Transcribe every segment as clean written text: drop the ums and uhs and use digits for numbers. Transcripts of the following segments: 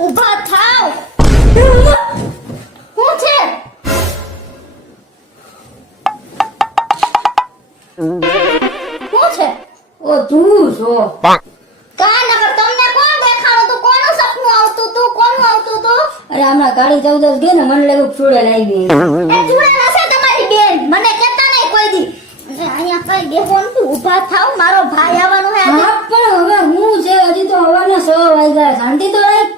ઊભા થાવ શું છે શું છે ઓ તું છો કા નકર તમને કોણ દેખાડો તું કોનું સપનું આવતું તું કોનું આવતું તું અરે હમણાં ગાડી ચૌદસ ગઈ ને મને લાગ્યું છોડે લાવી એ ચૂડા નસે તમારી બેન મને કહેતા નહીં કોઈ દી અહીંયા કઈ બેહો નથી ઊભા થાવ મારો ભાઈ આવવાનો હે આજે. હા પણ હવે હું છે હજી તો હવાના 6 વાગ્યા શાંતિ તો રાખ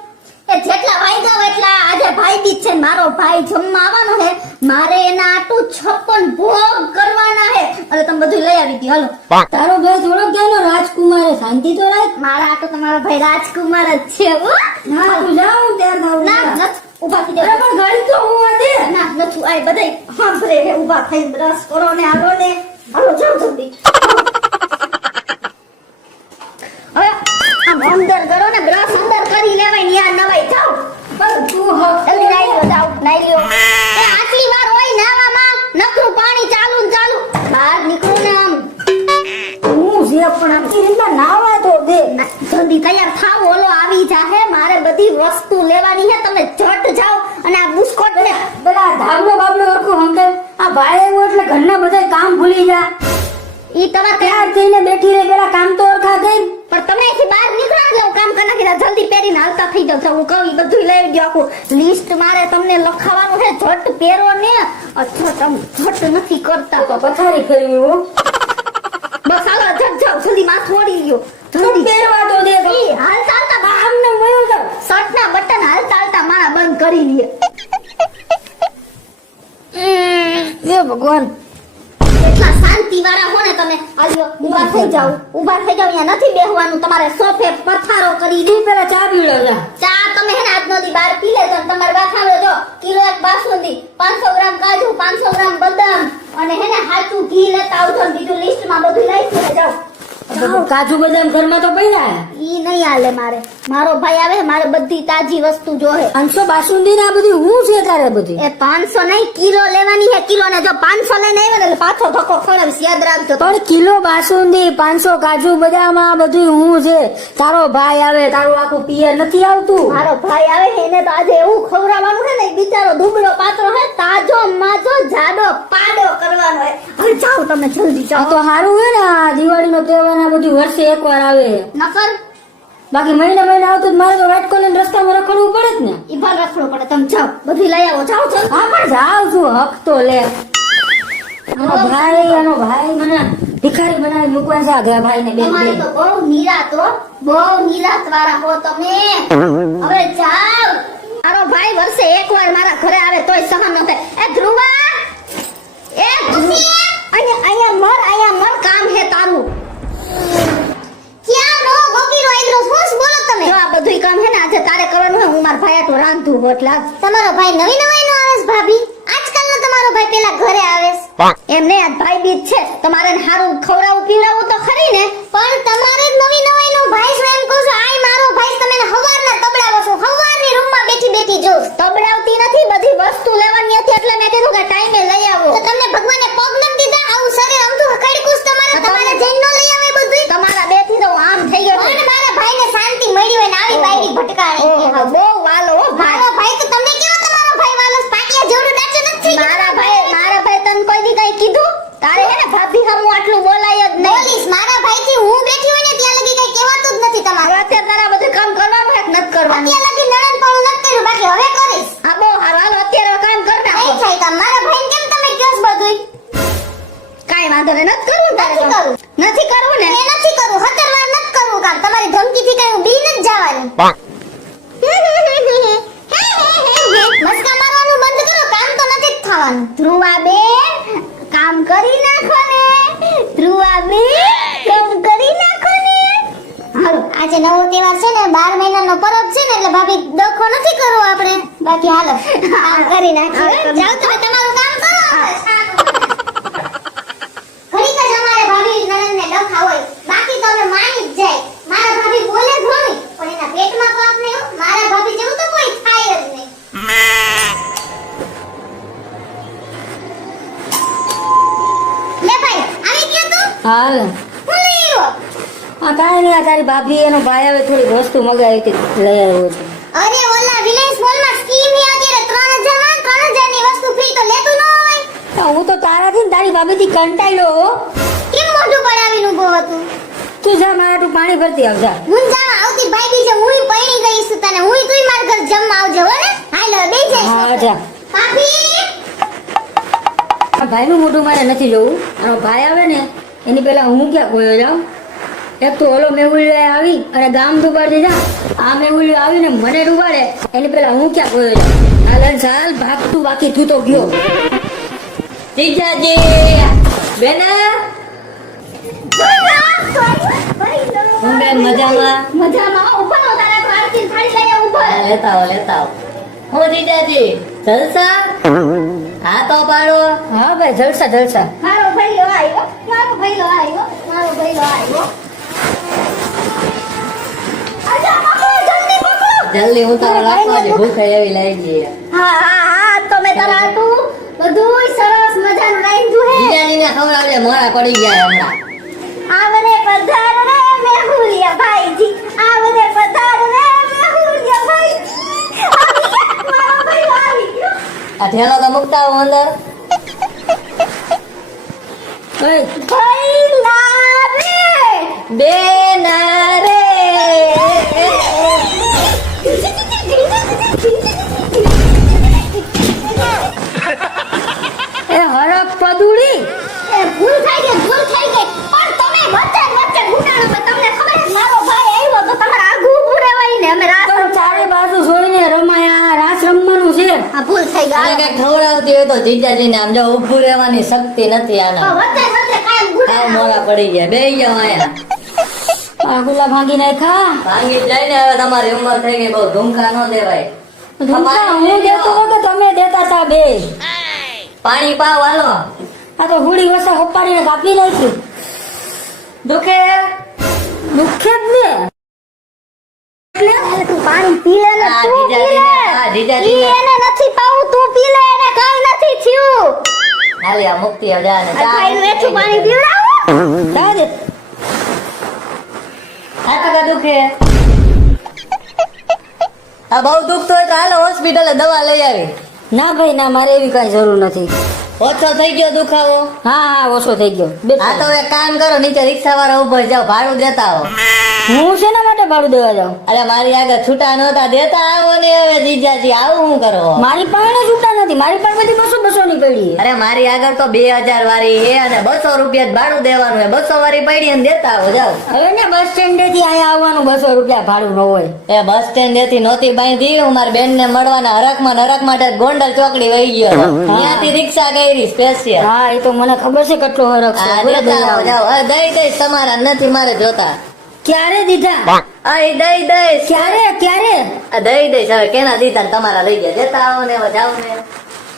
એ જેટલા વાગ્યા એટલા આજે ભાઈ બીજ છે ને મારો ભાઈ જમવા આવવાનો હે મારે એના આટું 56 ભોગ કરવાના હે અરે તમે બધું લઈ આવી દી હાલો તારો ભાઈ થોડો ક્યાંનો રાજકુમાર હે, શાંતિ તો રાખ મારા આટો તમારો ભાઈ રાજકુમાર જ છે હો હા તું જાઉં ત્યાર થાવ ના નથ ઊભા થઈ અરે જાવ પણ ગાડી તો હું દે ના નથું આય બધાય સાંભળે હે ઊભા થઈ બ્રશ કરો ને હાલો જાવ જલ્દી હવે આમ અંદર કરો ને બ્રશ અંદર કરી લેવાય ને યાર નવાઈ જાવ પણ તું હક જલ્દી નાઈ લ્યો જાવ નાઈ લ્યો એ આટલી વાર હોય નાવામાં નકરું પાણી ચાલુ ને ચાલુ બહાર નીકળો ને આમ હું છે પણ આટલી રીતના નાવા તો દે જલ્દી તૈયાર થાવ ઓલો આવી જાહે મારે બધી વસ્તુ લેવાની છે તમે ઝટ જાઓ અને આ બુસ્કોટ ને પેલા ધાબલો બાબલો હરખું હંકે આ ભાઈ આવ્યો એટલે ઘરના બધા કામ ભૂલી જા ઈ તમારે ત્યાર જઈને બેઠી રહે પેલા કામ તો અરખા દે પણ તમે અહીંથી બહાર નીકળો એટલે હું કામ કરી નાખી જલ્દી પહેરીને હાલતા થઈ જાવ હું કહું ઈ બધું લઈ ગયો આખું લિસ્ટ મારે તમને લખાવાનું છે ઝટ પહેરો ને અચ્છા તમે ઝટ નથી કરતા તો પથારી ફેરવી હો બસ હાલો ઝટ જાઓ જલ્દી માથું ઓળી લ્યો તું જલ્દી પહેરવા તો દે ઈ હાલતા હાલતા આમને વયો જાવ શર્ટના બટન હાલતા હાલતા મારા બંધ કરી લે હે ભગવાન એટલા શાંતિ વાળા હો ને તમે આલ્યો ઊભા થઈ જાવ અહીંયા નથી બેહવાનું તમારે સોફે પથારો કરી દે તું પેલા ચા પીવડો જા ચા તમે હે ને આજનો દી બાર પી લેજો ને તમારે બાખાવડો જો કિલો એક બાસુંદી 500 ગ્રામ કાજુ 500 ગ્રામ બદામ અને હે ને હાચું ઘી લેતા આવજો ને બીજું લિસ્ટમાં બધું લખીને જાઓ કાજુ બદામ ઘરમાં તો પડ્યા ઈ નહીં હાલે મારો ભાઈ આવે મારે બધી તાજી વસ્તુ જોહે 500 બાસુંદી ને આ બધી હું છે તારે બધી એ 500 નહીં કિલો લેવાની હે કિલો ને જો 500 લઈને આવ્યો ને એટલે પાછો ધક્કો ખવડાવીશ યાદ રાખજો પણ કિલો બાસુંદી 500 કાજુ બદામ આ બધું હું છે તારો ભાઈ આવે તારું આખું પિયર નથી આવતું મારો ભાઈ આવે છે એને તો આજે એવું ખવડાવવાનું છે ને ઈ બિચારો દુબળો પાત્રો છે તાજો માજો જાડો પાડો કરવાનો છે હવે જાઓ તમે જલ્દી આ જાઓ તો સારું હે ને આ દિવાળીનો તહેવાર આ બધું વર્ષે એકવાર આવે નકર બાકી મહિને આવતું તો મારે તો વાટકો લઈને રસ્તામાં રખડવું પડે જ ને ઈ ભાલ રખડો પડે તમે જાઓ બધું લઈ આવો જાઓ જાઓ હા પણ જાવ છું હક તો લે આનો ભાઈ મને ભિખારી બનાવી મૂકવા છે આ ભાઈ ને તમારી તો બહુ નિરાત વાળા હો તમે હવે જાઓ મારો ભાઈ વર્ષે એકવાર મારા ઘરે આવે તોય સહન ન થાય એ ધ્રુવા એ અહીંયા મર કામ હે તારું ક્યાં નો ગોગીરો આઈદ્રો શું બોલો તમે જો આ બધું કામ હે ને આજે તારે કરવાનું હે હું માર ભાઈ આટો રાંધું રોટલા તમારો ભાઈ નવી નો આવેસ ભાભી આજકાલ નો તમારો ભાઈ પેલા ઘરે આવેસ એમને આજ ભાઈ બીજ છે તમારે હારું ખવડાવું પીવડાવું તો ખરી ને પણ તમારે નવી નો ભાઈ છો એમ કહો છો આય મારો ભાઈ તમે હવારના તબડાવો છો હવારની રૂમમાં બેઠી જો તબડાવતી નથી બધી વસ્તુ લેવાની હતી એટલે મેં કીધું કે ટાઈમે લઈ આવો તો તમને ભગવાને પગ નથી દીધા આવું શરીર અમથું કડકુસ તમારે જઈને નો લઈ આવે બધું તમારા બે થી તો આમ થઈ ગયો અને મારા ભાઈને શાંતિ મળી હોય ને આવી બાયડી ભટકાણી બહુ વાલો હો મારો ભાઈ તો તમને કેવો તમારો ભાઈ વાલો પાટિયા જેવડો ડાચો નથી મારા ભાઈ તને કોઈ દી કઈ કીધું તારે હે ને ભાભી હમું આટલું બોલાય જ નહીં બોલીશ મારા ભાઈ થી હું બેઠી હોય ને ત્યાં લગી કઈ કહેવાતું જ નથી તમારે અત્યારે તારા બધું કામ કરવાનું હે નથી કરવાનું અત્યારે લગી નણંદ પણ નથી કર્યું બાકી હવે કરીશ હા બહુ હારું હાલો અત્યારે કામ કર નાખો નહીં થાય કામ મારા ભાઈને કેમ તમે કયોસ બધું કાઈ વાંધો નહીં નથી કરવું તારે નથી કરવું ને એ નથી કરવું 17 વાર નથી કરવું કામ તમારી ધમકી થી કઈ હું બી નથી જવાની મસ્કા મારવાનું બંધ કરો કામ તો નથી જ થવાનું ધ્રુવા બેન કામ કરી નાખો ને ધ્રુવા બેન કામ કરી નાખો ને હાલો આજે નવો તહેવાર છે ને 12 મહિનાનો પરબ છે ને એટલે ભાભી દખો નથી કરવો આપણે બાકી હાલો કામ કરી નાખો જાઓ તમે તમારું કામ કરો ઘડીક જ અમારે ભાભી નણંદને ડખા હોય બાકી તો અમે માની જ જાય મારા ભાભી બોલે જ હોય પણ એના પેટમાં પાપ નહીં હો મારા ભાભી જેવું તો કોઈ થાય જ નહીં લે ભાઈ આવી ગયો તું હાલ હું લઈ આવ્યો આ કાંઈ નહીં આ તારી ભાભી એનો ભાઈ આવે થોડી વસ્તુ મગાવી હતી લઈ આવ્યો છું અરે હું તો તારાથી ને તારી ભાભીથી કંટાળ્યો હો. કેમ મોઢું પડાવીને ઊભો હતું? તું જા મારા તું પાણી ભરતી આવ જા. હું જા આવતી ભાઈ બીજે હુંય પૈણી ગઈ છું તને. હુંય તુંય મારા ઘર જમવા આવજો હો ને. હાલો બેસી જાય. હા જા. ભાભી આ ભાઈનું મોઢું મારે નથી જોવું. આનો ભાઈ આવે ને એની પહેલા હું ક્યાં ગયો જાઉં. એક તો ઓલો મેહુલિયો આવી અને ગામ ડૂબાડી જા. આ મેહુલિયો આવીને મને ડૂબાડે એની પહેલા હું ક્યાં ગયો જાઉં. હાલ ચાલ ભાગતું બાકી તું તો ગયો. જીજાજી બેના હું બેન મજામાં મજામાં ઉપર નો તારા પાર્ટી થાળી લઈને ઉપર. લેતા આવો હું જીજાજી જલસા હા તો પાડો. હા ભાઈ જલસા જલસા. મારો ભાઈલો આવ્યો. મારો ભાઈલો આવ્યો. મારો ભાઈલો આવ્યો. આજા પકડો જલ્દી પકડો. જલ્દી હું તારો રાખવા જે ભૂખ એવી લાગી. હા હા હા તો મેં તારા આટું બધુંય સરસ મજાનું રાંધ્યું હે. જીજાજીને ખવડાવજે મોડા પડી ગયા હમણાં. આવરે પધાર રે મેહુલિયા ભાઈજી. આવરે પધાર રે મેહુલિયા ભાઈજી. આવી ગયા. મારો ભાઈલો આવી ગયો. આ ઠેલો તો મુકતા આવો અંદર. ઓય ભાઈલા રે બેના રે એ હરક પદુડી એ ભૂલ થઈ ગઈ પણ તમે વચ્ચે વચ્ચે ઘૂંટાણોમાં તમને ખબર છે મારો ભાઈ આવ્યો તો તમારે આગું ઊભું રહેવાય ને અમે રાત તો ચારે બાજુ જોઈને રમાયા. રાસ રમવાનું છે. આ ભૂલ થઈ ગઈ અને કઈ ખવડાવતી હોય તો જીજાજીને આમ જો ઊભું રહેવાની શક્તિ નથી આના. વચ્ચે વચ્ચે કાંઈ આવ ઘૂંટાણો મોડા પડી ગયા. બેહી જાઓ અહીંયા. આગુલા ભાંગી નાખા. ભાંગી જાય ને હવે તમારી ઉંમર થઈ ગઈ બહુ ધૂમકા ન દેવાય. ધૂમકા હું દેતો કે તમે દેતા તા બે. પાણી પાવ હાલો. આ તો હુડી વસા હોપાડીને કાપી નાખી. દુખે દુખે જ ને. એટલે તું પાણી પી લે ને આ તું પી જીજાજીને, લે આ જીજાજીને. ઈ એને નથી પાવું તું પી લે એને કાંઈ નથી થયું હાલે આ મુક્તિ જા ને આ ભાઈનું એઠું પાણી પીવડાવો દાદે આ તો કા દુખે. આ બહુ દુખતો હોય તો હાલો હોસ્પિટલે દવા લઈ આવી. ના ભાઈ ના મારે એવી કઈ જરૂર નથી. ઓછો થઈ ગયો દુખાવો? હા હા ઓછો થઈ ગયો. હા તો એક કામ કરો નીચે રિક્ષા વાળા ઉપર જાઓ ભાડું દેતા આવો. હું શેના માટે ભાડું દેવા જાઉં? અરે મારી આગળ છૂટા નહોતા દેતા આવો ને હવે જીજાજી આવું હું કરો? મારી પાસે છૂટા નથી. મારી પાસે બધી 200 ની પડી. અરે મારી આગળ તો 2000 વાળી છે અને 200 રૂપિયા જ ભાડું દેવાનું છે. 200 વાળી પડી અને દેતા આવો જાઓ. હવે ને બસ સ્ટેન્ડ થી અહીંયા આવવાનું 200 રૂપિયા ભાડું ન હોય. એ બસ સ્ટેન્ડ થી નહોતી બાંધી. હું મારી બેન ને મળવાના હરકમાં ને હરક માટે ગોંડલ ચોકડી વહી ગયો. ત્યાંથી રિક્ષા કરી સ્પેશિયલ. હા એ તો મને ખબર છે કેટલો હરક છે. દેતા આવો જાઓ. દઈ દઈશ તમારા નથી મારે જોતા. ક્યારે દીધા? દઈ દઈશ. ક્યારે? દઈ દઈશ. હવે કેના દીધા તમારા લઈ ગયા. દેતા આવો ને હવે જાઓ ને.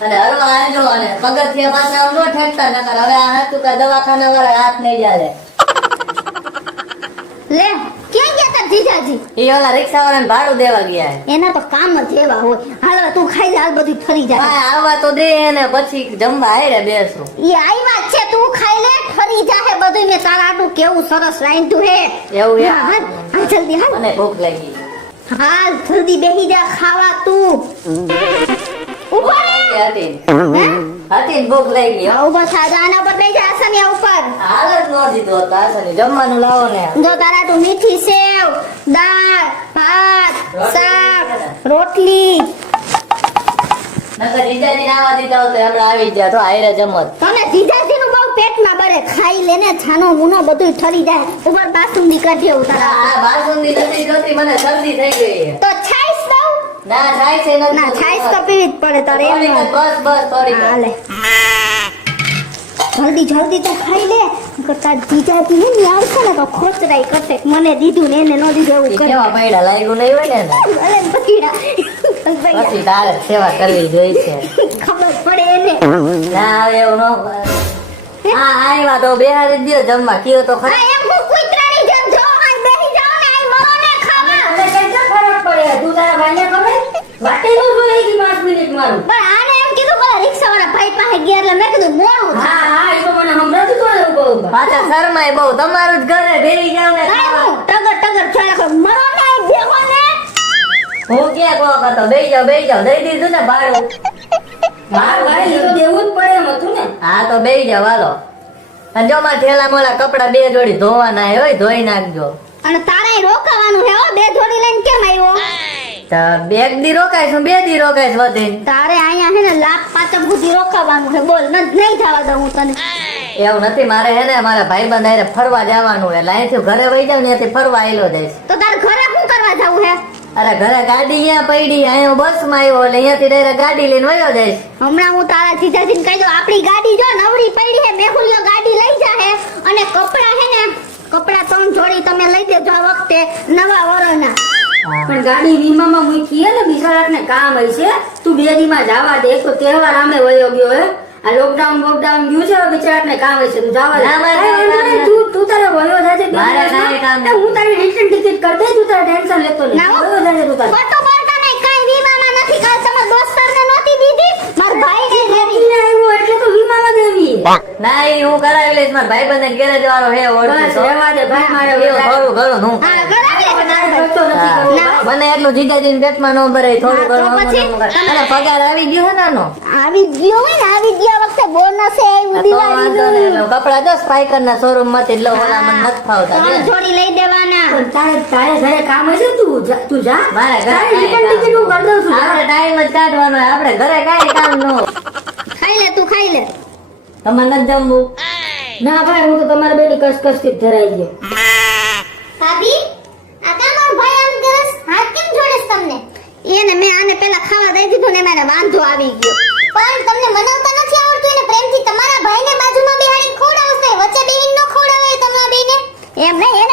અને હરવા આવજો અને પગથિયા પાછા ન ઠેકતા નકર હવે આ હાથ કા દવાખાના વાળા હાથ નહીં જાલે. લે ક્યાં ગયા તા જીજાજી? ઈ ઓલા રિક્ષા વાળાને ભાડું દેવા ગયા. એના તો કામ જ એવા હોય. હાલો તું ખાઈ લે હાલ બધું ફરી જાય. હા આવવા તો દે ને પછી જમવા આયરે બેસું. ઈ આવ્યા જ છે તું ખાઈ લે ફરી જાહે બધું. મેં તારા આટું કેવું સરસ રાંધ્યું હે. એવું હે? હા હાલ જલ્દી હાલ. મને ભૂખ લાગી. હાલ જલ્દી બેહી જા ખાવા તું. ઉપર રે. હતી હે? હતી ને ભૂખ લાગી. હા, ઊભો થા જા આના પર બેસી જા આસનિયા ઉપર. હાલ જ ન દીધો તાસની જમવાનું લાવો ને. જો તારા તું મીઠી સેવ, દાળ, ભાત, શાક, રોટલી. નકર જીજાજી આવા દીધા હોત તો હમણાં આવી ગયા તો આયરે જમત. તને જીજાજીનું બહુ પેટમાં બરે. ખાઈ લેને છાનો મુનો બધું ઠરી જાય. ઉપર બાસુંદી કાઢી ઉતારા. આ બાસુંદી નથી જોતી મને શરદી થઈ ગઈ. તો છાઈસ દઉં? ના થાય છે નથી. ના છાઈસ તો પીવી જ પડે તારે એમ. બસ બસ થોડી હાલે જલ્દી જલ્દી તો ખાઈ લે. તાર જીજાજી હે ને આવશે ને તો ખોચરાઈ કરશે. મને દીધું ને એને ન દીધું એવું કરે. કેવા પૈડા લાગ્યું નહીં હોય ને અરે બકીડા. પછી તારે સેવા કરવી જોઈ છે. ખબર પડે એને. ના હવે એવું ન હા આવ્યા તો બેહારી દ્યો જમવા કયો તો ખરા. આ એમ હું કૂતરાની જેમ જો આ બેહી જાવ ને આ મરો ને ખાવા. અને કેટલો ફરક પડે તું તારા ભાઈને ખબર વાટે નો જોઈ ગઈ 5 મિનિટ મારું. પણ આને એમ કીધું કે રિક્ષાવાળા ભાઈ પાસે ગયા એટલે મેં કીધું મોડું થાય. હા હા એ તો મને હમણાં તો પાછા શરમાય બહુ. તમારું જ ઘરે ભેરી જાવ ને કાંઈ હું ટગર ટગર છોડ્યા કરું. મરો ને આ બેહો ને. હું ક્યાં કહો કરતો બેહી જાવ દઈ દીધું ને ભાડું. હા ભાઈ એ તો દેવું જ પડે એમ હતું ને. હા તો બેહી જાવ હાલો. અને જો મારા થેલા મોલા કપડા 2 જોડી ધોવાના હોય ધોઈ નાખજો. અને તારે રોકાવાનું હે હો 2 જોડી લઈને કેમ આવ્યો? તો 1 દી રોકાઈશું 2 દી રોકાઈશ વધીને. તારે અહીંયા હે ને લાખ પાંચમ સુધી રોકાવાનું છે. બોલ નહીં થવા દઉં હું તને. એવું નથી મારે હે ને મારા ભાઈબંધ હારે ફરવા જવાનું એટલે અહીંથી ઘરે વહી જાવ ને ત્યાંથી ફરવા આવેલો જઈશ. તો તારે ઘરે શું કરવા જવું હે? અરે ઘરે ગાડી અહીંયા પડી અહીંયા બસ માં આવ્યો એટલે અહીંયાથી ડાયરેક્ટ ગાડી લઈને વયો જઈશ. હમણાં હું તારા જીજાજીને કહી દઉં આપણી ગાડી જો નવરી પડી હે મેહુલિયો ગાડી લઈ જાહે અને કપડા હે ને કપડા 3 જોડી તમે લઈ દેજો આ વખતે નવા વરણના. પણ ગાડી વીમામાં મૂકી હે ને બિચારાને કામ હશે. તું 2 દીમાં જવા દે. એક તો તહેવાર આમે વયો ગયો હે. આ લોકડાઉન ગયું છે બિચારાને કામ હશે. તું જવા દે. ના, મારે કાંઈ કામ નથી. તું તારે વયો જાજે. મારે કાંઈ કામ નથી. હું તારી રિટર્ન ટિકિટ કરી દે. તું તારે ટેન્શન લેતો નહીં. ના, હો. વયો જાજે તું તારે. ખોટું બોલતા નહીં કાઈ વીમામાં નથી કાલ તમારા દોસ્તરને નહોતી દીધી મારા ભાઈને દેવી. ઈને આવ્યો એટલે તો વીમામાં દેવી. ના એ હું કરાવી લઈશ મારા ભાઈબંધ ગેરેજ વાળો હે બસ ઓળખીશ. રહેવા દે ભાઈ મારે એવું થોડું ઘણું હું હા કરાવી લે તારે તારે. ખર્ચો નથી હા. કરવો. ના. મને એટલું જીજાજીને પેટમાં ન ભરાય થોડું હા, તો ઘણું પછી? અમુક અમુક. અને પગાર આવી ગયો હે નાનો આવી ગયો હોય ને આવી ગયા વખતે બોનસ એ આવ્યું તો વાંધો નહીં. દિવાળીનું. એટલે કપડા જો સ્પાઈકર ના શોરૂમ માંથી એટલે ઓલા મને નથી ફાવતા 3 જોડી લઈ દેવાના. પણ તારે ઘરે કામ હશે. તું જા. મારા ઘરે તારી રિટર્ન કાંઈ ટિકિટ હું કરી દઉં છું. આપણે ટાઈમ જ કાઢવાનો હોય. આપણે ઘરે કાંઈ કામ ન હોય. ખાઈ લે તું ખાઈ લે. તમારે નથી જમવું ના ભાઈ હું તો તમારા બેની કસકસથી જ ધરાઈ ગયો. ભાભી આ કામ મારો ભાઈ આમ કરસ હાથ કેમ જોડેસ તમને? એને મેં આને પહેલા ખાવા દઈ દીધું ને મને વાંધો આવી ગયો. પણ તમને મનાવતા નથી આવડતું એને પ્રેમથી તમારા ભાઈને બાજુમાં બેહાડીને ખવડાવશે. વચ્ચે બેહીને ન ખવડાવે તમારા બેને. એમ નહીં